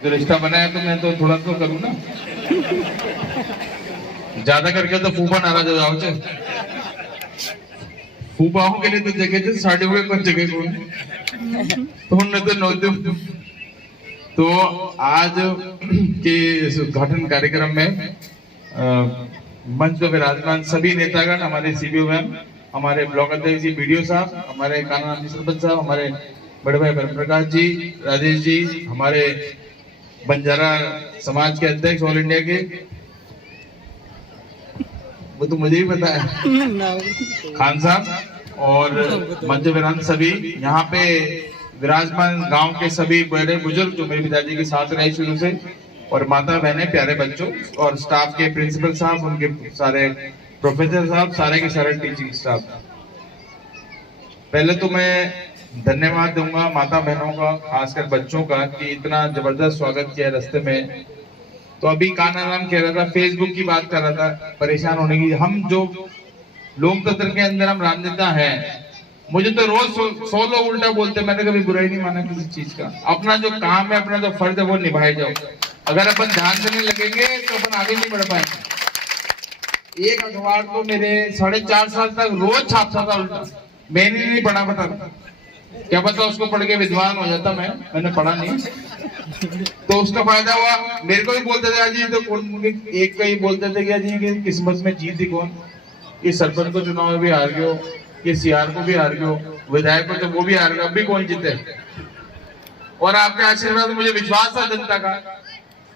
जो रिश्ता बनाया तो मैं तो थोड़ा तो करूँ ना, ज्यादा करके तो फूफा नाराज हो जाओ। फूफाओं के लिए तो जगह थे, साड़ियों के कुछ जगह को तो उन्होंने तो नौते। तो आज के इस उद्घाटन कार्यक्रम में मंच पर विराजमान सभी नेतागण, हमारे सीबीओ मैम, हमारे ब्लॉक अध्यक्ष जी, बीडीओ साहब, हमारे काना सरपंच साहब, हमारे बड़े भाई प्रकाश जी, राजेश जी, हमारे बंजारा समाज के अध्यक्ष ऑल इंडिया के, वो तो मुझे ही पता है, खान साहब, और मंच विरान सभी यहाँ पे विराजमान गांव के सभी बड़े बुजुर्ग जो मेरे पिताजी के साथ रहे शुरू से, और माता बहनें, प्यारे बच्चों, और स्टाफ के प्रिंसिपल साहब, उनके सारे प्रोफेसर साहब, सारे के सारे टीचिंग स्टाफ। पहले तो मैं धन्यवाद दूंगा माता बहनों का, खासकर बच्चों का, कि इतना जबरदस्त स्वागत किया रास्ते में। तो अभी काना नाम कह रहा था, फेसबुक की बात कर रहा था, परेशान होने की। हम जो लोकतंत्र के अंदर हम राजनेता हैं, मुझे तो रोज 100 लोग उल्टा बोलते, मैंने कभी बुराई नहीं माना किसी चीज का। अपना जो काम है, अपना जो फर्ज है, वो निभाए जाओ। अगर अपन ध्यान देने लगेंगे तो अपन आगे नहीं बढ़ पाएंगे। एक अखबार तो मेरे 4.5 साल तक रोज छापता था उल्टा, मैंने नहीं पढ़ा, बता क्या पता उसको पढ़ के विद्वान हो जाता, मैंने पढ़ा नहीं। तो उसका फायदा हुआ, मेरे को भी बोलते थे अजी, तो एक का ही बोलते थे कि अजी कि किस्मत में जीत ही कौन, ये सरपंच को चुनाव में भी हार गयो, ये सीआर को भी हार गयो, विधायक को तो वो भी हार गया, अब भी कौन जीते। और आपके आशीर्वाद, मुझे विश्वास था जनता का,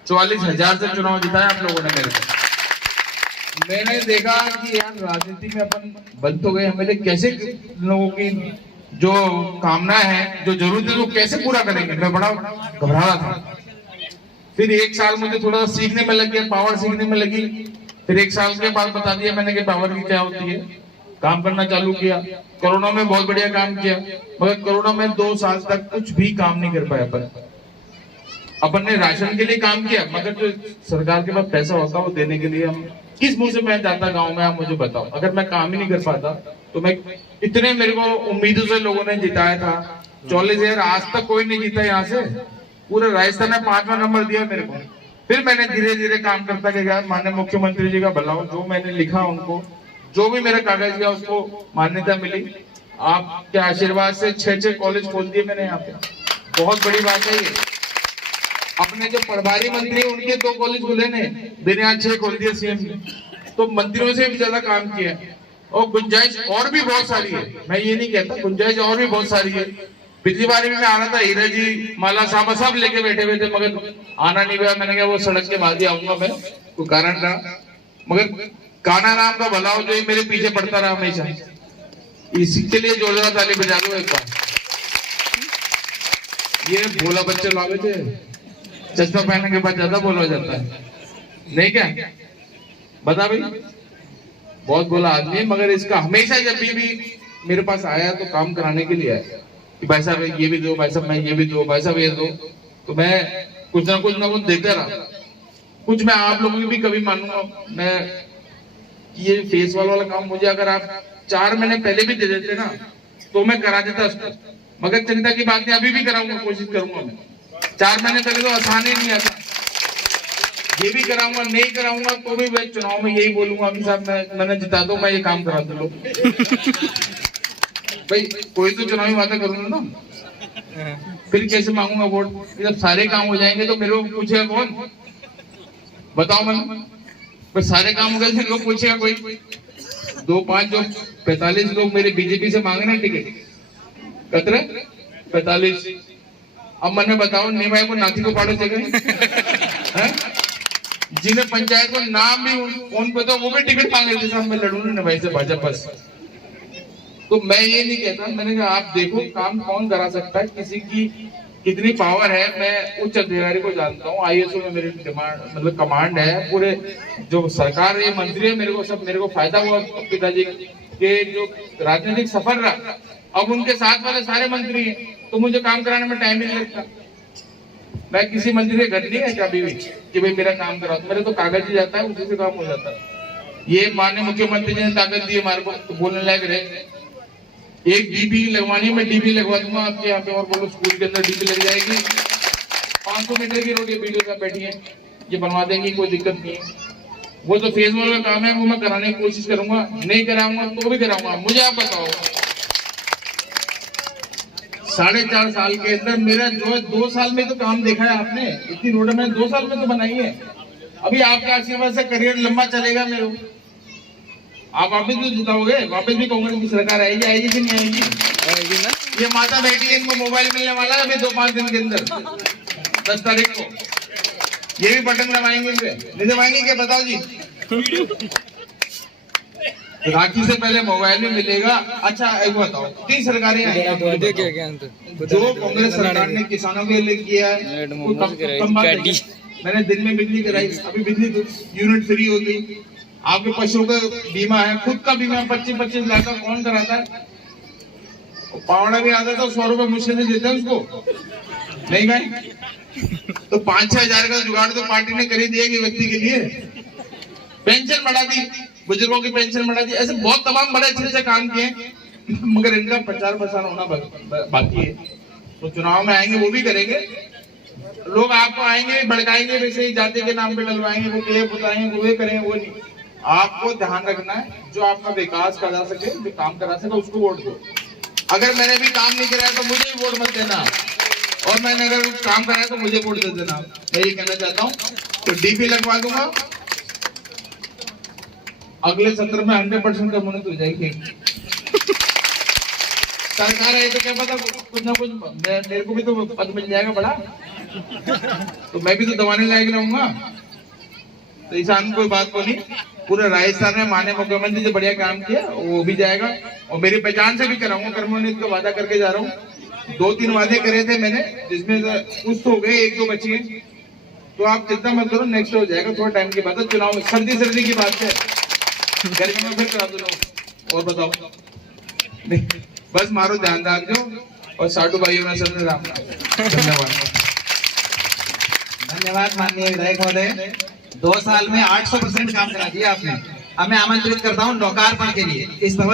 44,000 से चुनाव जिताया आप लोगों ने मेरे को। मैंने देखा कि यार राजनीति में अपन बंद हो गए, हमें कैसे लोगों की जो कामना है, जो जरूरत है, वो कैसे पूरा करेंगे। मैं बड़ा घबरा रहा था। फिर 1 साल मुझे थोड़ा सीखने में लग गया, पावर सीखने में लगी। फिर 1 साल के बाद बता दिया मैंने कि पावर की क्या होती है, काम करना चालू किया। कोरोना में बहुत बढ़िया काम किया, मगर कोरोना में 2 साल तक कुछ भी काम नहीं कर पाया। अपन ने राशन के लिए काम किया, मगर जो सरकार के पास पैसा होता वो देने के लिए हम किस मुंह से मैं जाता गांव में, आप मुझे बताओ। अगर मैं काम ही नहीं कर पाता तो मैं, इतने मेरे को उम्मीदों से लोगों ने जिताया था, 44,000 आज तक कोई नहीं जीता यहाँ से। पूरे राजस्थान में 5वां नंबर दिया मेरे को। फिर मैंने धीरे धीरे काम करता गया, माननीय मुख्यमंत्री जी का भला हो, जो मैंने लिखा उनको, जो भी मेरा कागज गया उसको मान्यता मिली। आपके आशीर्वाद से 6 कॉलेज खोल दिए मैंने यहाँ पे, बहुत बड़ी बात है ये। अपने जो प्रभारी मंत्री उनके 2 कॉलेज खुले ने, मैंने आज 6 खोल दिए सीएम ने। तो मंत्रियों से भी ज्यादा काम किया, और गुंजाइश और भी बहुत सारी है, मैं ये नहीं कहता, गुंजाइश और भी बहुत सारी है। पिछली बार भी मैं आना था, हीरा जी, माला साहब सब लेके बैठे हुए थे, मगर आना नहीं हुआ। मैंने कहा वो सड़क के बाद ही आऊंगा मैं, कोई कारण रहा। मगर काना नाम का भला हो, जो ये मेरे पीछे पड़ता रहा हमेशा, इसके लिए जोरदार ताली बजा दो एक बार। ये भोला बच्चे लावे थे, चश्मा पहनने के बाद ज्यादा बोला जाता है, नहीं क्या बता भाई, बहुत बोला आदमी है। मगर इसका हमेशा जब भी मेरे पास आया तो काम कराने के लिए आया, कि भाई साहब ये भी दो, भाई साहब मैं ये भी दो, भाई साहब ये दो। तो मैं कुछ ना कुछ देता रहा। कुछ मैं आप लोगों की भी कभी मानूंगा मैं, ये फेस वाला काम मुझे अगर आप 4 महीने पहले भी दे देते ना तो मैं करा देता उसको। मगर चिंता की बात नहीं, अभी भी कराऊंगा, कोशिश करूंगा मैं। 4 महीने पहले तो आसान ही नहीं आता, ये भी कराऊंगा, नहीं कराऊंगा तो भी मैं चुनाव में यही बोलूंगा कि साहब मैंने जिता दो, मैं ये काम करा दो। भाई कोई तो चुनावी वादा करूंगा ना, फिर कैसे मांगूंगा वोट। जब सारे काम हो जाएंगे तो मेरे को पूछेगा कौन, बताओ मन। पर सारे काम हो गए लोग पूछेगा कोई। 2-5 जो 45 लोग मेरे बीजेपी से मांगे ना टिकट, कतरे 45। अब मैंने बताओ निमाई को नाथी को पाड़े जगह जिन्हें पंचायत को नाम भी उन पे, तो वो भी टिकट मांगे थे, साहब मैं लड़ूंगा ना भाई से भाजपा से। तो मैं ये नहीं कहता, मैंने कहा आप देखो काम कौन करा सकता है, किसी की कितनी पावर है। मैं उच्च अधिकारी को जानता हूँ, आईएसओ में मेरी डिमांड मतलब कमांड है। पूरे जो सरकार ये मंत्री है, मेरे को सब मेरे को फायदा हुआ पिताजी के जो राजनीतिक सफर रहा। अब उनके साथ वाले सारे मंत्री हैं, तो मुझे काम कराने में टाइम नहीं लगता। मैं किसी मंत्री के घर नहीं है कभी भी कि भाई मेरा काम कराओ, मेरे तो कागज ही जाता है, उसी से काम हो जाता है। ये माननीय मुख्यमंत्री जी ने ताकत दी हमारे को, तो बोलने लायक रहे। एक डीबी लगवानी, मैं डीबी लगवा दूंगा आपके यहाँ पे, और बोलो स्कूल के अंदर डीबी लग जाएगी। 500 मीटर की रोड ये वीडियो में बैठी है, ये बनवा देंगी, कोई दिक्कत नहीं है। वो तो फेज वॉल का काम है, वो मैं कराने की कोशिश करूंगा, नहीं कराऊंगा तो भी कराऊंगा। मुझे आप बताओ 4.5 साल के अंदर मेरा जो है 2 साल में तो काम देखा है आपने, इतनी रोड मैंने 2 साल में तो बनाई है। अभी आपके आशीर्वाद से करियर लंबा चलेगा मेरे, आप वापस भी जिताओगे, वापस भी कांग्रेस की सरकार आएगी, आएगी कि नहीं आएगी? आएगी ना। ये माता बेटी है, इनको मोबाइल मिलने वाला है अभी 2-5 दिन के अंदर, 10 तारीख को ये भी बटन दबाएंगे, नहीं दबाएंगे क्या बताओ जी? राखी से पहले मोबाइल में मिलेगा। अच्छा एक बताओ, 3 सरकारें आई जो कांग्रेस सरकार ने किसानों के लिए किया है, मैंने दिन में बिजली कराई, अभी बिजली यूनिट फ्री हो गई। आपके पशुओं का बीमा है, खुद का बीमा 25-25 लाख का कौन कराता है? पावड़ा भी आता तो 100 रुपए मुश्किल से देते हैं उसको, नहीं भाई? तो 5-6 हजार का जुगाड़ तो पार्टी ने करी दिया कि व्यक्ति के लिए। पेंशन बढ़ा दी, बुजुर्गों की पेंशन बढ़ा दी, ऐसे बहुत तमाम बड़े अच्छे काम किए, मगर इनका प्रचार प्रसार होना बाकी है। तो चुनाव में आएंगे वो भी करेंगे, लोग आपको आएंगे भड़काएंगे, वैसे ही जाति के नाम पे डलवाएंगे, वो ये बताएंगे, वो ये करेंगे, वो नहीं। आपको ध्यान रखना है, जो आपका विकास करा सके, जो काम करा सके उसको वोट दो। अगर मैंने भी काम नहीं कराया तो मुझे भी वोट मत देना, और मैंने अगर काम कराया तो मुझे वोट दे देना। मैं ये कहना चाहता हूँ। तो डीपी लगवा दूंगा, अगले सत्र में 100% कम्युनिटी हो जाएगी। सरकार है तो क्या पता कुछ ना कुछ मेरे को भी तो पद मिल जाएगा बड़ा, तो मैं भी तो दबाने लायक रहूंगा। तो ईशान कोई बात को नहीं, पूरे राजस्थान में माननीय मुख्यमंत्री जो बढ़िया काम किया वो भी जाएगा, और मेरी पहचान से भी कराऊंगा। कर्मोन्नत का वादा करके जा रहा हूँ, 2-3 वादे करे थे मैंने, जिसमें कुछ तो हो गए, 1-2 बचे। तो आप चिंता मत करो, नेक्स्ट हो जाएगा, थोड़ा टाइम के बाद। चुनाव सर्दी की बात है, गर्मी में फिर करा दो। और बताओ, बस मारो ध्यान रखो, और साधु भाइयों में सबने राम राम। धन्यवाद। धन्यवाद माननीय विधायक महोदय, 2 साल में 800% काम करा दिया आपने। अब मैं आमंत्रित करता हूँ लोकार्पण के लिए इस भवन